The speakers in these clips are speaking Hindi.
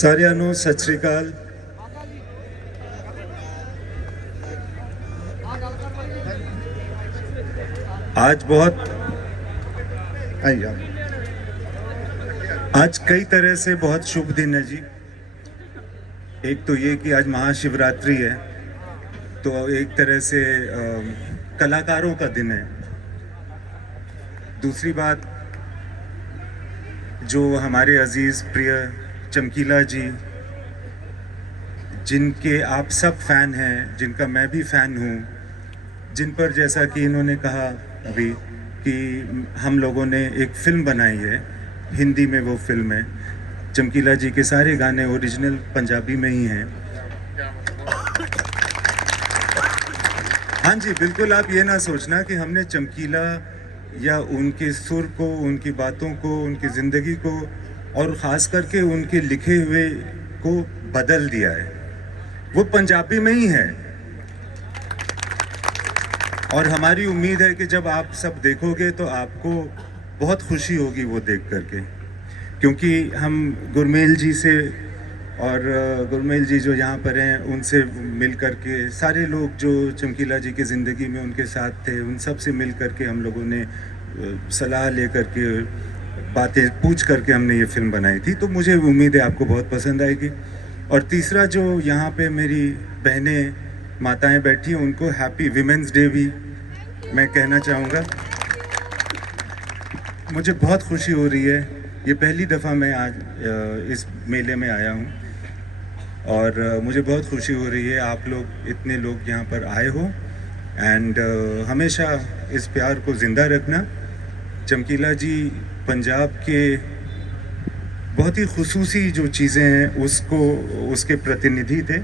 ਸਾਰਿਆਂ ਨੂੰ ਸਤਿ ਸ੍ਰੀ ਅਕਾਲ आज बहुत आइए आप। आज कई तरह से बहुत शुभ दिन है जी एक तो ये कि आज महाशिवरात्रि है तो एक तरह से अ, कलाकारों का दिन है दूसरी बात जो हमारे अजीज प्रिय चमकीला जी, जिनके आप सब फ़ैन हैं, जिनका मैं भी फ़ैन हूँ, जिन पर जैसा कि इन्होंने कहा अभी कि हम लोगों ने एक फ़िल्म बनाई है, हिंदी में वो फ़िल्म है। चमकीला जी के सारे गाने ओरिजिनल पंजाबी में ही हैं। हाँ जी, बिल्कुल आप ये ना सोचना कि हमने चमकीला या उनके सुर को, उनकी बातों को, उनकी ज़िंदगी को और ख़ास करके उनके लिखे हुए को बदल दिया है। वो पंजाबी में ही है। और हमारी उम्मीद है कि जब आप सब देखोगे तो आपको बहुत खुशी होगी वो देख करके। क्योंकि हम गुरमेल जी से और गुरमेल जी जो यहाँ पर हैं, उनसे मिल करके सारे लोग जो चमकीला जी की ज़िंदगी में उनके साथ थे, उन सबसे मिल करके हम लोगों ने सलाह ले करके बातें पूछ करके हमने ये फ़िल्म बनाई थी तो मुझे उम्मीद है आपको बहुत पसंद आएगी। और तीसरा जो यहाँ पे मेरी बहनें, माताएँ बैठी हैं, उनको हैप्पी विमेंस डे भी मैं कहना चाहूँगा। मुझे बहुत खुशी हो रही है। ये पहली दफ़ा मैं आज इस मेले में आया हूँ। और मुझे बहुत खुशी हो रही है, आप लोग, इतने लोग यहाँ पर आए हो। एंड हमेशा इस प्यार को ज़िंदा रखना। चमकीला जी पंजाब के बहुत ही खसूसी जो चीज़ें हैं उसको उसके प्रतिनिधि थे।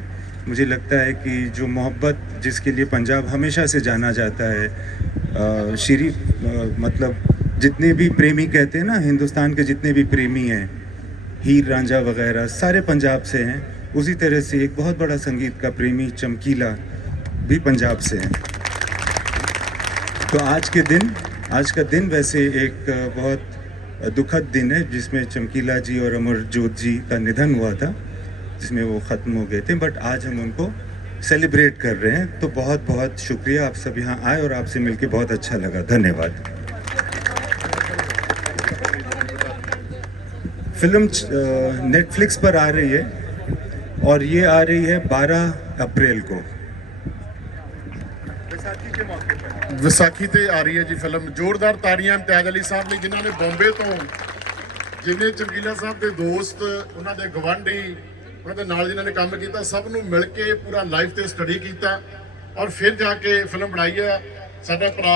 मुझे लगता है कि जो मोहब्बत जिसके लिए पंजाब हमेशा से जाना जाता है अ, श्री मतलब जितने भी प्रेमी कहते हैं ना हिंदुस्तान के जितने भी प्रेमी हैं हीर रांझा वगैरह सारे पंजाब से हैं। उसी तरह से एक बहुत बड़ा संगीत का प्रेमी चमकीला भी पंजाब से हैं। तो आज के दिन आज का दिन वैसे एक बहुत दुखद दिन है, जिसमें चमकीला जी और अमरजोत जी का निधन हुआ था, जिसमें वो ख़त्म हो गए थे। बट आज हम उनको सेलिब्रेट कर रहे हैं तो बहुत बहुत शुक्रिया। आप सब यहाँ आए और आपसे मिलकर बहुत अच्छा लगा। धन्यवाद। फ़िल्म नेटफ्लिक्स पर आ रही है, और ये आ रही है 12 अप्रैल को। ਵਿਸਾਖੀ ਤੇ ਆ ਰਹੀ ਹੈ ਜੀ ਫਿਲਮ। ਜ਼ੋਰਦਾਰ ਤਾੜੀਆਂ ਇਮਤਿਆਜ਼ ਅਲੀ ਸਾਹਿਬ ਲਈ ਜਿਨ੍ਹਾਂ ਨੇ ਬੰਬੇ ਤੋਂ ਜਿਵੇਂ ਚਮਕੀਲਾ ਸਾਹਿਬ ਦੇ ਦੋਸਤ, ਉਹਨਾਂ ਦੇ ਗਵਾਂਢੀ ਉਹਨਾਂ ਦੇ ਨਾਲ ਜਿਨ੍ਹਾਂ ਨੇ ਕੰਮ ਕੀਤਾ, ਸਭ ਨੂੰ ਮਿਲ ਕੇ ਪੂਰਾ ਲਾਈਫ ਤੇ ਸਟੱਡੀ ਕੀਤਾ ਔਰ ਫਿਰ ਜਾ ਕੇ ਫਿਲਮ ਬਣਾਈ ਹੈ। ਸਾਡਾ ਭਰਾ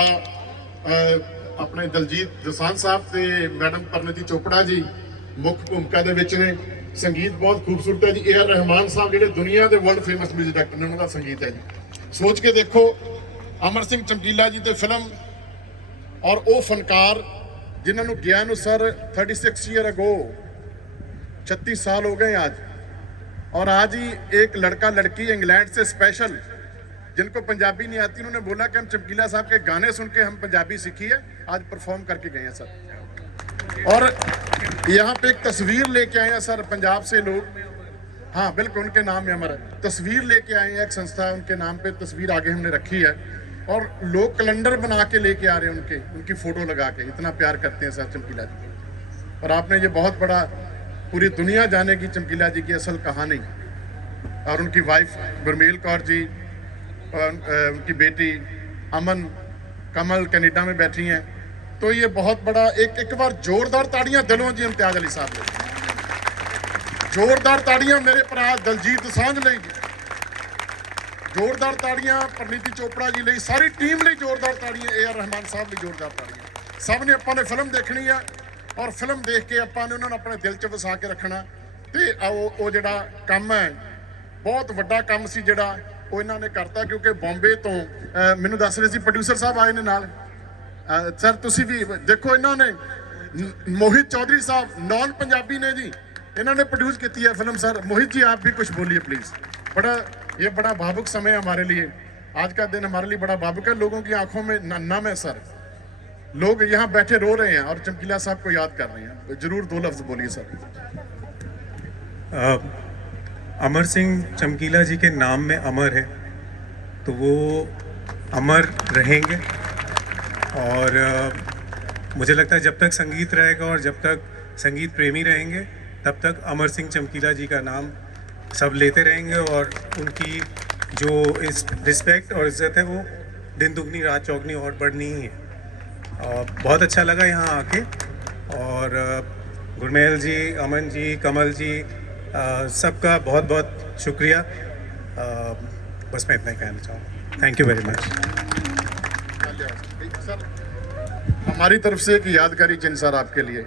ਆਪਣੇ ਦਲਜੀਤ ਦੋਸਾਂਝ ਸਾਹਿਬ ਤੇ ਮੈਡਮ ਪਰਨਤੀ ਚੋਪੜਾ ਜੀ ਮੁੱਖ ਭੂਮਿਕਾ ਦੇ ਵਿੱਚ ਨੇ। ਸੰਗੀਤ ਬਹੁਤ ਖੂਬਸੂਰਤ ਹੈ ਜੀ। ਏ ਆਰ ਰਹਿਮਾਨ ਸਾਹਿਬ, ਜਿਹੜੇ ਦੁਨੀਆ ਦੇ ਵਰਲਡ ਫੇਮਸ ਮਿਊਜ਼ਿਕ ਡਾਇਰੈਕਟਰ ਨੇ, ਉਹਨਾਂ ਦਾ ਸੰਗੀਤ ਹੈ ਜੀ। ਸੋਚ ਕੇ ਦੇਖੋ ਅਮਰ ਸਿੰਘ ਚਮਕੀਲਾ ਜੀ ਤੇ ਫਿਲਮ और वो फनकार जिन्होंने गया नु सर 36 ईयर अगो 36 साल हो गए आज और आज ही एक लड़का लड़की इंग्लैंड से स्पेशल जिनको पंजाबी नहीं आती उन्होंने बोला कि हम चमकीला साहब के गाने सुन के हम पंजाबी सीखी है आज परफॉर्म करके गए हैं सर और यहाँ पे एक तस्वीर लेके आए हैं सर पंजाब से लोग हाँ बिल्कुल उनके नाम में हमारा तस्वीर लेके आए हैं एक संस्था है उनके नाम पे तस्वीर आगे हमने रखी है और लोग कैलेंडर बना के लेके आ रहे हैं उनके, उनकी फ़ोटो लगा के। इतना प्यार करते हैं सर चमकीला जी। और आपने ये बहुत बड़ा, पूरी दुनिया जाने की चमकीला जी की असल कहानी। और उनकी वाइफ गुरमेल कौर जी, और उनकी बेटी अमन कमल कनेडा में बैठी हैं। तो ये बहुत बड़ा, एक एक बार जोरदार ताड़ियाँ दिलों जी इम्तियाज़ अली साहब जोरदार ताड़ियाँ मेरे भरा दलजीत साँझ लेंगे ਜ਼ੋਰਦਾਰ ਤਾੜੀਆਂ ਪਰਨੀਤੀ ਚੋਪੜਾ ਜੀ ਲਈ, ਸਾਰੀ ਟੀਮ ਲਈ ਜ਼ੋਰਦਾਰ ਤਾੜੀਆਂ, ਏ ਆਰ ਰਹਿਮਾਨ ਸਾਹਿਬ ਲਈ ਜ਼ੋਰਦਾਰ ਤਾੜੀਆਂ। ਸਭ ਨੇ ਆਪਾਂ ਨੇ ਫਿਲਮ ਦੇਖਣੀ ਆ, ਔਰ ਫਿਲਮ ਦੇਖ ਕੇ ਆਪਾਂ ਨੇ ਉਹਨਾਂ ਨੂੰ ਆਪਣੇ ਦਿਲ 'ਚ ਵਸਾ ਕੇ ਰੱਖਣਾ। ਤੇ ਉਹ ਉਹ ਜਿਹੜਾ ਕੰਮ ਹੈ, ਬਹੁਤ ਵੱਡਾ ਕੰਮ ਸੀ ਜਿਹੜਾ ਉਹ ਇਹਨਾਂ ਨੇ ਕਰਤਾ, ਕਿਉਂਕਿ ਬੰਬੇ ਤੋਂ ਮੈਨੂੰ ਦੱਸ ਰਹੇ ਸੀ ਪ੍ਰੋਡਿਊਸਰ ਸਾਹਿਬ ਆਏ ਨੇ ਨਾਲ। ਸਰ, ਤੁਸੀਂ ਵੀ ਦੇਖੋ ਇਹਨਾਂ ਨੇ ਮੋਹਿਤ ਚੌਧਰੀ ਸਾਹਿਬ, ਨਾਨ ਪੰਜਾਬੀ ਨੇ ਜੀ। ਇਹਨਾਂ ਨੇ ਪ੍ਰੋਡਿਊਸ ਕੀਤੀ ਹੈ ਫਿਲਮ, ਸਰ। ਮੋਹਿਤ ਜੀ, ਆਪ ਵੀ ਕੁਝ ਬੋਲੀਏ ਪਲੀਜ਼ ਬੜਾ ये बड़ा भावुक समय है हमारे लिए। आज का दिन हमारे लिए बड़ा भावुक है। लोगों की आँखों में नम है सर। लोग यहाँ बैठे रो रहे हैं और चमकीला साहब को याद कर रहे हैं। ज़रूर दो लफ्ज बोलिए सर। अमर सिंह चमकीला जी के नाम में अमर है। तो वो अमर रहेंगे। और मुझे लगता है जब तक संगीत रहेगा और जब तक संगीत प्रेमी रहेंगे, तब तक अमर सिंह चमकीला जी का नाम सब लेते रहेंगे और उनकी जो इस रिस्पेक्ट और इज़्ज़त है वो दिन दुगनी रात चौगनी और बढ़नी ही है। अ, बहुत अच्छा लगा यहाँ आके। और गुरमेल जी अमन जी कमल जी सबका बहुत बहुत शुक्रिया। अ, बस मैं इतना ही कहना चाहूँगा। थैंक यू वेरी मच हमारी तरफ़ से एक यादगारी चिन्ह सर आपके लिए।